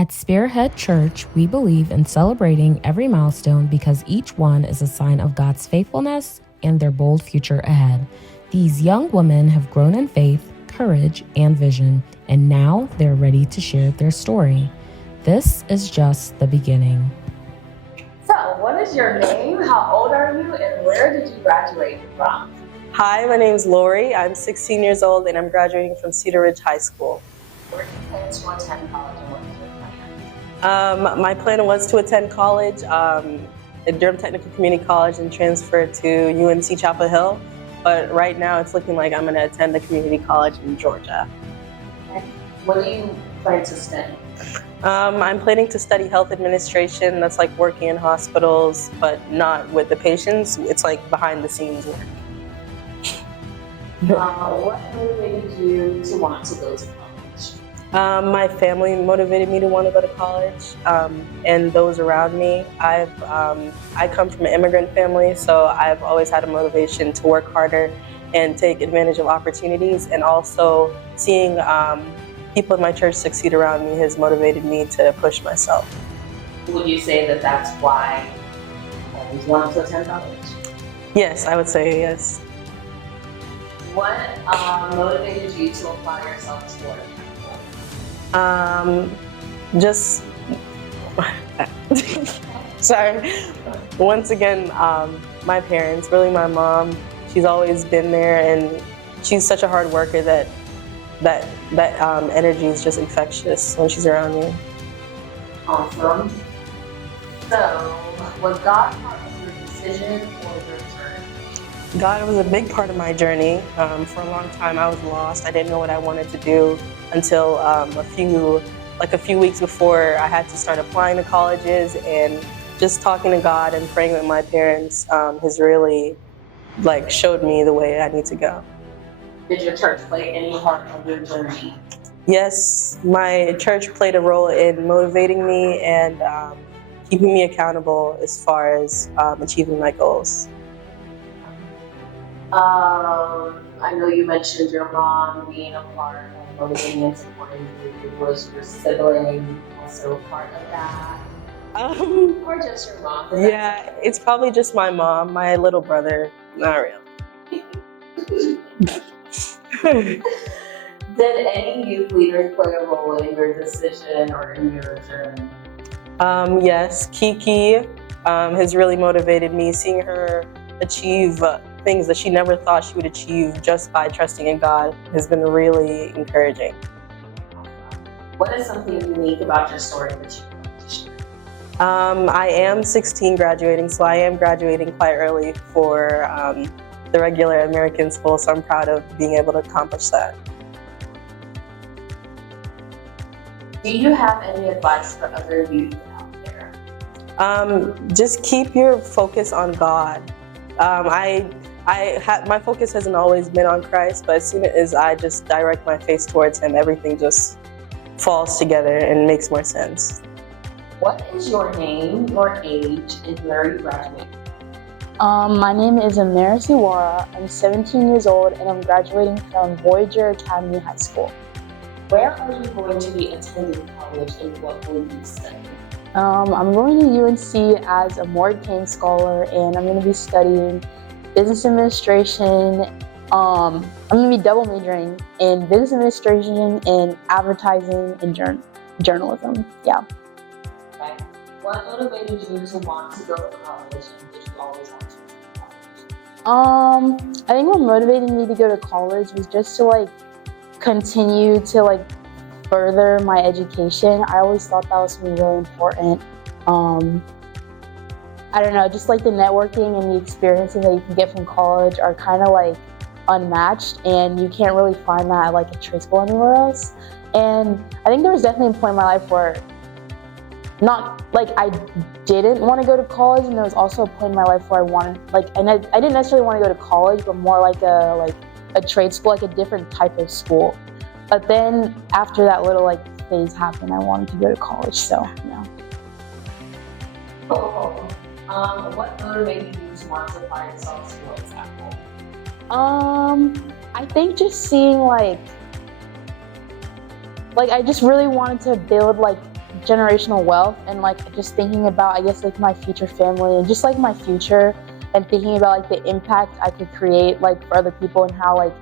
At Spearhead Church, we believe in celebrating every milestone because each one is a sign of God's faithfulness and their bold future ahead. These young women have grown in faith, courage, and vision, and now they're ready to share their story. This is just the beginning. So, what is your name? How old are you? And where did you graduate from? Hi, my name is Lori. I'm 16 years old and I'm graduating from Cedar Ridge High School. Where do you plan to attend college and what is your plan? My plan was to attend college at Durham Technical Community College and transfer to UNC Chapel Hill. But right now it's looking like I'm going to attend the community college in Georgia. Okay. What do you plan to study? I'm planning to study health administration. That's like working in hospitals, but not with the patients. It's like behind the scenes work. What motivated you to want to go to college? My family motivated me to want to go to college, and those around me. I come from an immigrant family, so I've always had a motivation to work harder and take advantage of opportunities, and also seeing people in my church succeed around me has motivated me to push myself. Would you say that that's why you always wanted to attend college? Yes, I would say yes. What motivated you to apply yourself to work? Just sorry. Once again, my parents, really my mom. She's always been there, and she's such a hard worker that energy is just infectious when she's around me. Awesome. So, was God part of your decision or your journey? God was a big part of my journey. For a long time, I was lost. I didn't know what I wanted to do until a few weeks before I had to start applying to colleges, and just talking to God and praying with my parents has really showed me the way I need to go. Did your church play any part of your journey? Yes, my church played a role in motivating me and keeping me accountable as far as achieving my goals. I know you mentioned your mom being a part of motivating and supporting you. Was your sibling also part of that? Or just your mom? Yeah, it's probably just my mom, my little brother, not really. Did any youth leaders play a role in your decision or in your journey? Yes, Kiki has really motivated me. Seeing her achieve things that she never thought she would achieve just by trusting in God has been really encouraging. What is something unique about your story that you want to share? I am 16 graduating, so I am graduating quite early for the regular American school, so I'm proud of being able to accomplish that. Do you have any advice for other youth out there? Just keep your focus on God. My focus hasn't always been on Christ, but as soon as I just direct my face towards Him, everything just falls together and makes more sense. What is your name, your age, and where are you graduating? My name is Amir Siwara. I'm 17 years old and I'm graduating from Voyager Academy High School. Where are you going to be attending college and what will you study? I'm going to UNC as a Morgan Cain Scholar, and I'm going to be studying business administration. I'm going to be double majoring in business administration and advertising and journalism. Yeah. Okay. What motivated you to want to go to college, and did you always want to go to college? I think what motivated me to go to college was just to continue to further my education. I always thought that was something really important. I don't know, just the networking and the experiences that you can get from college are kind of unmatched, and you can't really find that at a trade school anywhere else. And I think there was definitely a point in my life where I didn't want to go to college, and there was also a point in my life where I wanted and I didn't necessarily want to go to college, but more a trade school, a different type of school. But then after that little phase happened, I wanted to go to college. So yeah. Cool. What motivated you to want to apply yourself to what's happening? I think just seeing I just really wanted to build generational wealth and like just thinking about, I guess, like my future family and just like my future and thinking about like the impact I could create like for other people and how like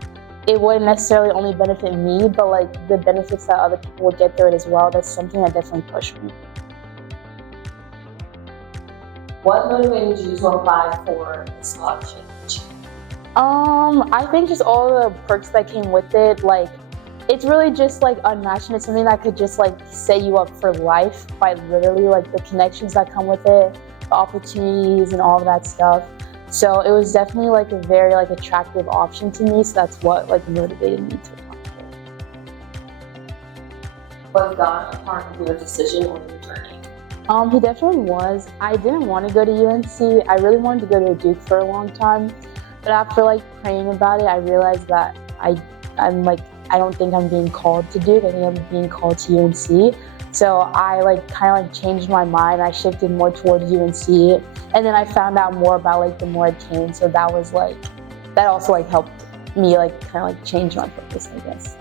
it wouldn't necessarily only benefit me, but like the benefits that other people would get through it as well. That's something that definitely pushed me. What motivated you to apply for the scholarship? I think just all the perks that came with it, like it's really just like unmatched and it's something that could just like set you up for life quite literally, like the connections that come with it, the opportunities and all of that stuff. So it was definitely like a very like attractive option to me, so that's what like motivated me to apply for it. Was God a part of your decision or your journey? He definitely was. I didn't want to go to UNC. I really wanted to go to Duke for a long time. But after like praying about it, I realized that I'm like, I don't think I'm being called to Duke. I think I'm being called to UNC. So I like kind of like changed my mind. I shifted more towards UNC. And then I found out more about like the more I came. So that was like, that also like helped me like kind of like change my focus, I guess.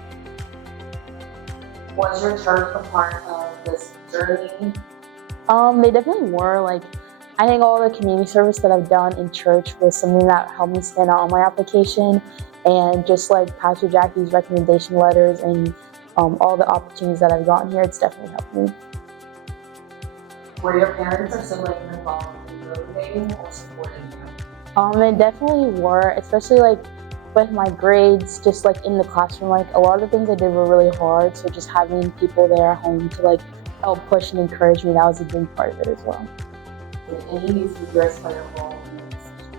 Was your church a part of this journey? They definitely were. Like, I think all the community service that I've done in church was something that helped me stand out on my application, and just like Pastor Jackie's recommendation letters and all the opportunities that I've gotten here, it's definitely helped me. Were your parents or siblings involved in motivating or supporting you? They definitely were, especially like with my grades, just like in the classroom. Like a lot of the things I did were really hard, so just having people there at home to like help push and encourage me, that was a big part of it as well. Did any of these figures play a role in your decision?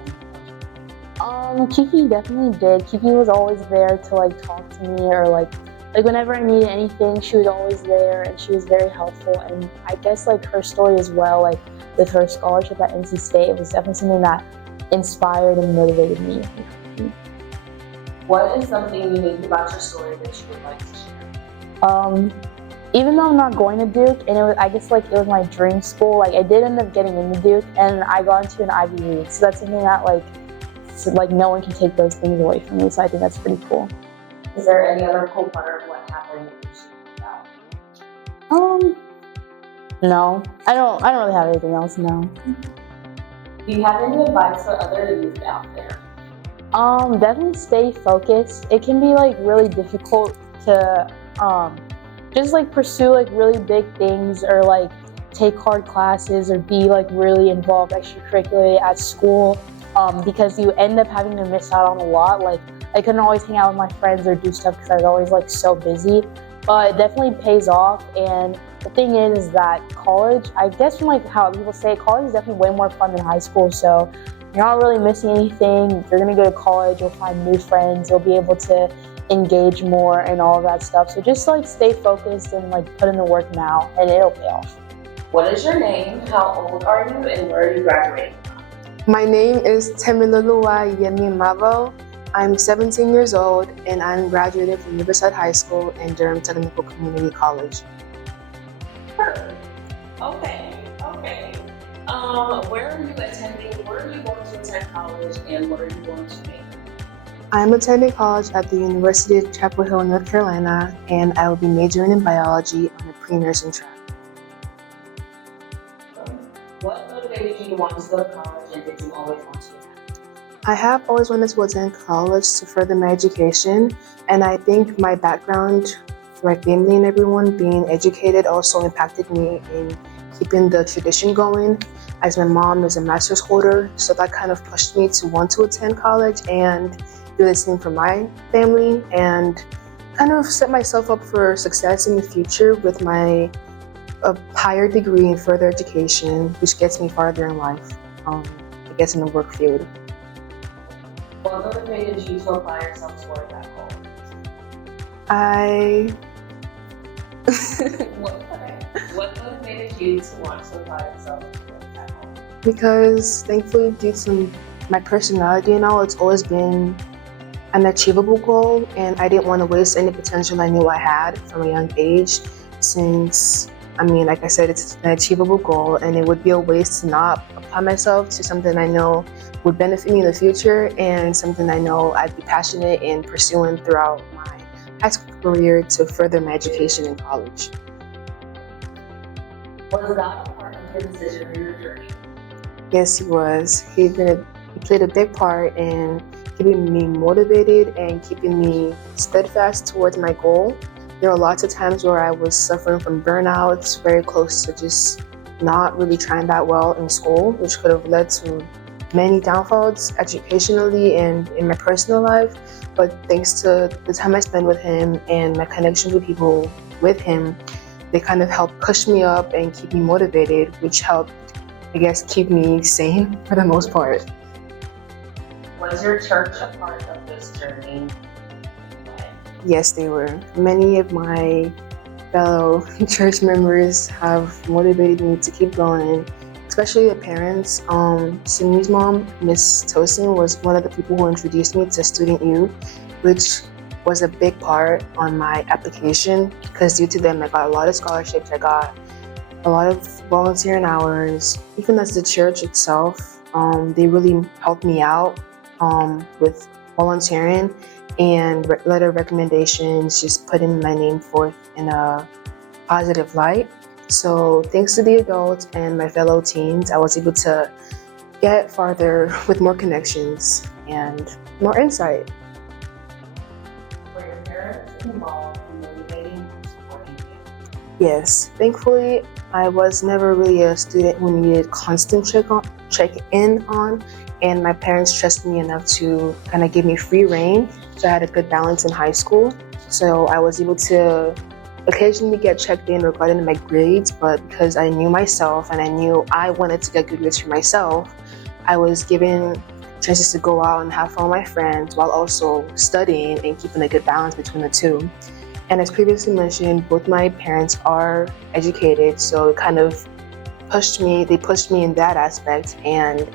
Kiki definitely did. Kiki was always there to like talk to me, or like whenever I needed anything, she was always there and she was very helpful. And I guess like her story as well, like with her scholarship at NC State, it was definitely something that inspired and motivated me. What is something unique about your story that you would like to share? Even though I'm not going to Duke, and I guess like it was my dream school, like I did end up getting into Duke, and I got into an Ivy League. So that's something that like no one can take those things away from me. So I think that's pretty cool. Is there any other cool part of what happened that you should know about? No, I don't really have anything else. No. Do you have any advice for other youth out there? Definitely stay focused. It can be like really difficult to just like pursue like really big things, or like take hard classes, or be like really involved extracurricularly at school, because you end up having to miss out on a lot. Like I couldn't always hang out with my friends or do stuff because I was always like so busy, but it definitely pays off. And the thing is that college, I guess from like how people say, college is definitely way more fun than high school. So you're not really missing anything. If you're gonna go to college, you'll find new friends, you'll be able to engage more and all of that stuff. So just like stay focused and like put in the work now, and it'll pay off. What is your name? How old are you, and where are you graduating from? My name is Temilolua Yemi Mavo. I'm 17 years old, and I'm graduated from Riverside High School and Durham Technical Community College. Okay. Where are you attending? Where are you going to attend college, and what are you going to major? I'm attending college at the University of Chapel Hill, North Carolina, and I will be majoring in biology on a pre-nursing track. What motivated you to want to go to college, and did you always want to attend? I have always wanted to attend college to further my education, and I think my background, my family and everyone being educated also impacted me in keeping the tradition going, as my mom is a master's holder, so that kind of pushed me to want to attend college and do the same for my family, and kind of set myself up for success in the future with my higher degree in further education, which gets me farther in life, I guess in the work field. What motivated you to apply yourself toward that goal? What motivated you to want to apply yourself toward that goal? Because thankfully, due to my personality and all, it's always been an achievable goal, and I didn't want to waste any potential I knew I had from a young age, since, like I said, it's an achievable goal, and it would be a waste to not apply myself to something I know would benefit me in the future, and something I know I'd be passionate in pursuing throughout my high school career to further my education in college. Was God a part of your decision or your journey? Yes, he was. He played a big part in keeping me motivated and keeping me steadfast towards my goal. There were lots of times where I was suffering from burnouts, very close to just not really trying that well in school, which could have led to many downfalls educationally and in my personal life. But thanks to the time I spent with him and my connection with people with him, they kind of helped push me up and keep me motivated, which helped, I guess, keep me sane for the most part. Was your church a part of this journey? Yes, they were. Many of my fellow church members have motivated me to keep going, especially the parents. Sydney's mom, Miss Tosin, was one of the people who introduced me to Student U, which was a big part on my application because due to them, I got a lot of scholarships. I got a lot of volunteering hours. Even as the church itself, they really helped me out with volunteering and letter recommendations, just putting my name forth in a positive light. So thanks to the adults and my fellow teens, I was able to get farther with more connections and more insight. Were your parents involved in motivating and supporting you? Yes, thankfully, I was never really a student who needed constant check-in on, and my parents trusted me enough to kind of give me free reign. So I had a good balance in high school. So I was able to occasionally get checked in regarding my grades, but because I knew myself and I knew I wanted to get good grades for myself, I was given chances to go out and have fun with my friends while also studying and keeping a good balance between the two. And as previously mentioned, both my parents are educated, so it kind of pushed me in that aspect and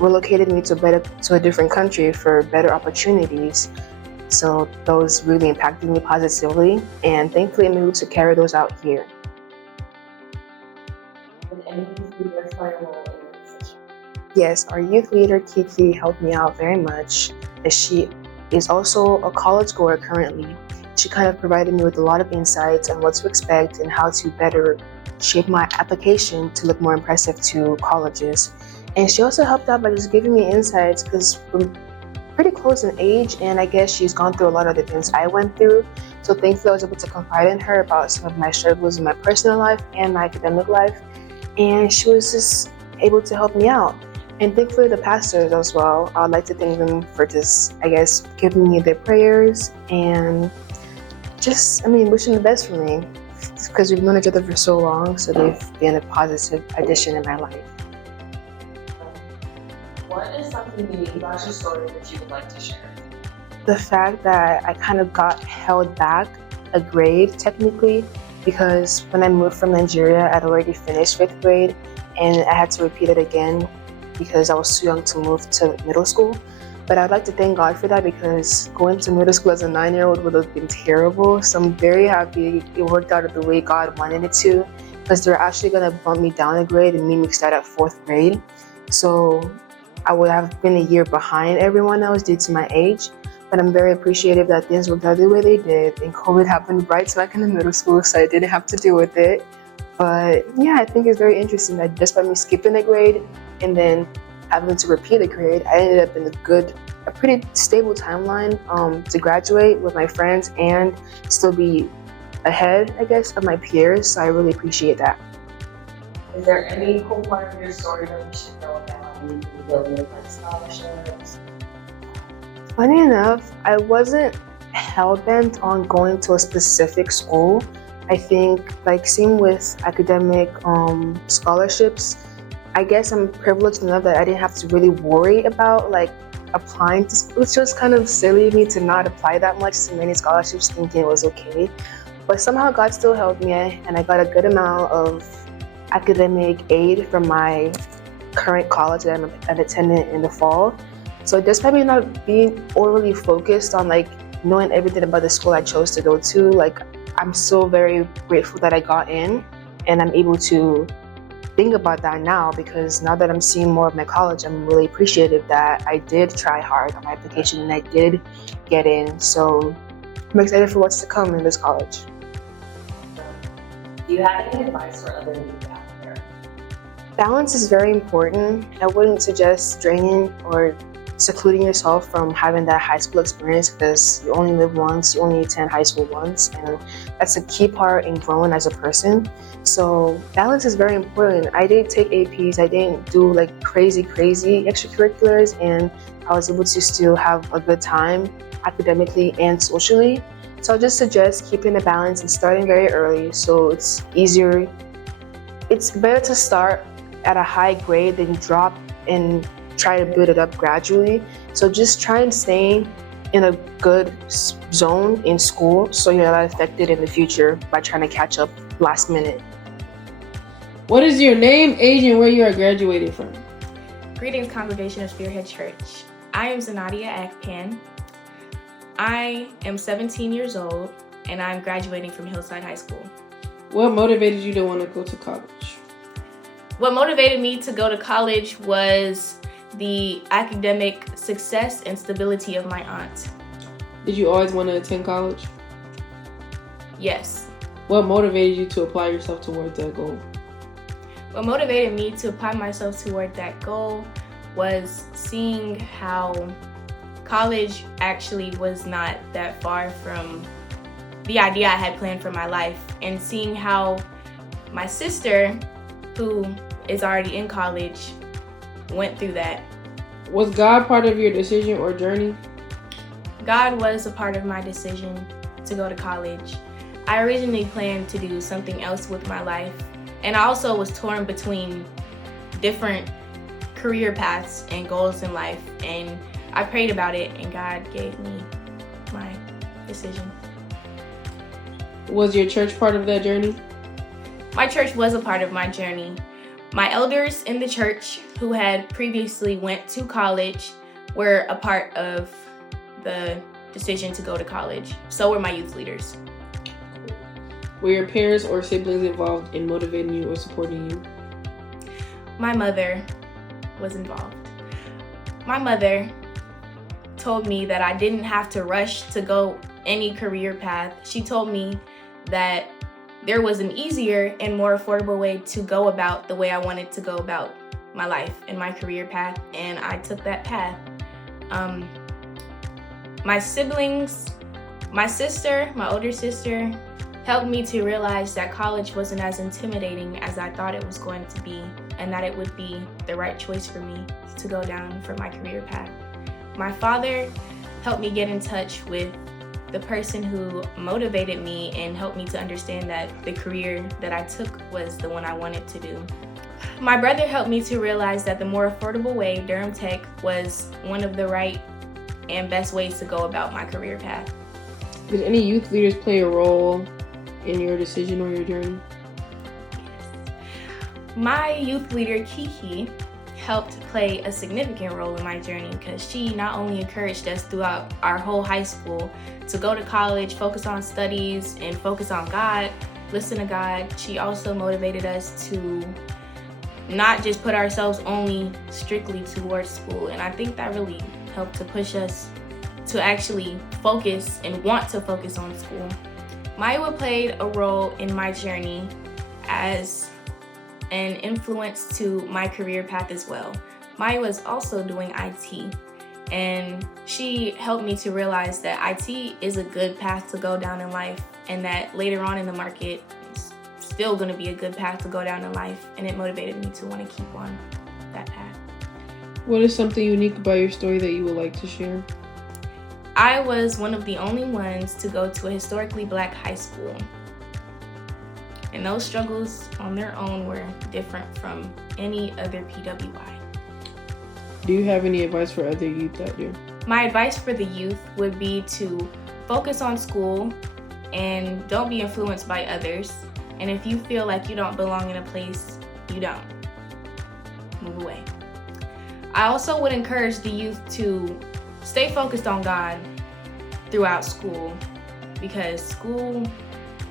relocated me to a different country for better opportunities. So those really impacted me positively, and thankfully I'm able to carry those out here. Did any of these leaders play a role in your decision? Yes, our youth leader Kiki helped me out very much, as she is also a college goer currently. She kind of provided me with a lot of insights on what to expect and how to better shape my application to look more impressive to colleges. And she also helped out by just giving me insights because we're pretty close in age, and I guess she's gone through a lot of the things I went through. So thankfully I was able to confide in her about some of my struggles in my personal life and my academic life. And she was just able to help me out. And thankfully the pastors as well. I'd like to thank them for just, I guess, giving me their prayers and just, wishing the best for me. Because we've known each other for so long, so they've been a positive addition in my life. What is something unique about your story that you would like to share? The fact that I kind of got held back a grade technically, because when I moved from Nigeria, I'd already finished 5th grade and I had to repeat it again because I was too young to move to middle school. But I'd like to thank God for that, because going to middle school as a 9-year-old would have been terrible. So I'm very happy it worked out the way God wanted it to, because they're actually going to bump me down a grade and make me start at 4th grade. So I would have been a year behind everyone else due to my age. But I'm very appreciative that things worked out the way they did. And COVID happened right smack in the middle school, so I didn't have to deal with it. But yeah, I think it's very interesting that just by me skipping a grade and then having to repeat a grade, I ended up in a pretty stable timeline to graduate with my friends and still be ahead, I guess, of my peers. So I really appreciate that. Is there any cool part of your story that we should know about? You can build with like scholarships. Funny enough, I wasn't hell-bent on going to a specific school. I think, same with academic scholarships, I guess I'm privileged enough that I didn't have to really worry about applying to school. It's just kind of silly of me to not apply that much to many scholarships thinking it was okay. But somehow God still helped me, and I got a good amount of academic aid from my current college that I'm attending in the fall. So just by me not being overly focused on knowing everything about the school I chose to go to, I'm still very grateful that I got in, and I'm able to think about that now, because now that I'm seeing more of my college, I'm really appreciative that I did try hard on my application and I did get in. So I'm excited for what's to come in this college. Do you have any advice for other youth out there? Balance is very important. I wouldn't suggest draining or secluding yourself from having that high school experience because you only live once, you only attend high school once, and that's a key part in growing as a person. So balance is very important. I did take APs, I didn't do like crazy extracurriculars, and I was able to still have a good time academically and socially. So I just suggest keeping a balance and starting very early so it's easier. It's better to start at a high grade than drop and try to build it up gradually. So just try and stay in a good zone in school so you're not affected in the future by trying to catch up last minute. What is your name, age, and where you are graduating from? Greetings, congregation of Spearhead Church. I am Zanadia Akpan. I am 17 years old and I'm graduating from Hillside High School. What motivated you to want to go to college? What motivated me to go to college was the academic success and stability of my aunt. Did you always want to attend college? Yes. What motivated you to apply yourself toward that goal? What motivated me to apply myself toward that goal was seeing how college actually was not that far from the idea I had planned for my life, and seeing how my sister, who is already in college, went through that. Was God part of your decision or journey? God was a part of my decision to go to college. I originally planned to do something else with my life, and I also was torn between different career paths and goals in life, and I prayed about it and God gave me my decision. Was your church part of that journey? My church was a part of my journey. My elders in the church who had previously went to college were a part of the decision to go to college. So were my youth leaders. Were your parents or siblings involved in motivating you or supporting you? My mother was involved. My mother told me that I didn't have to rush to go any career path. She told me that there was an easier and more affordable way to go about the way I wanted to go about my life and my career path, and I took that path. My siblings, my sister, my older sister, helped me to realize that college wasn't as intimidating as I thought it was going to be, and that it would be the right choice for me to go down for my career path. My father helped me get in touch with the person who motivated me and helped me to understand that the career that I took was the one I wanted to do. My brother helped me to realize that the more affordable way, Durham Tech, was one of the right and best ways to go about my career path. Did any youth leaders play a role in your decision or your journey? My youth leader, Kiki, helped play a significant role in my journey because she not only encouraged us throughout our whole high school to go to college, focus on studies, and focus on God, listen to God, she also motivated us to not just put ourselves only strictly towards school. And I think that really helped to push us to actually focus and want to focus on school. Maiwa played a role in my journey as an influence to my career path as well. Maya was also doing IT, and she helped me to realize that IT is a good path to go down in life, and that later on in the market, it's still going to be a good path to go down in life, and it motivated me to want to keep on that path. What is something unique about your story that you would like to share? I was one of the only ones to go to a historically Black high school. And those struggles on their own were different from any other PWI. Do you have any advice for other youth out there? My advice for the youth would be to focus on school and don't be influenced by others. And if you feel like you don't belong in a place, you don't. Move away. I also would encourage the youth to stay focused on God throughout school, because school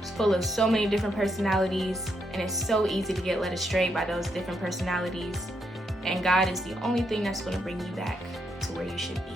is full of so many different personalities, and it's so easy to get led astray by those different personalities. And God is the only thing that's going to bring you back to where you should be.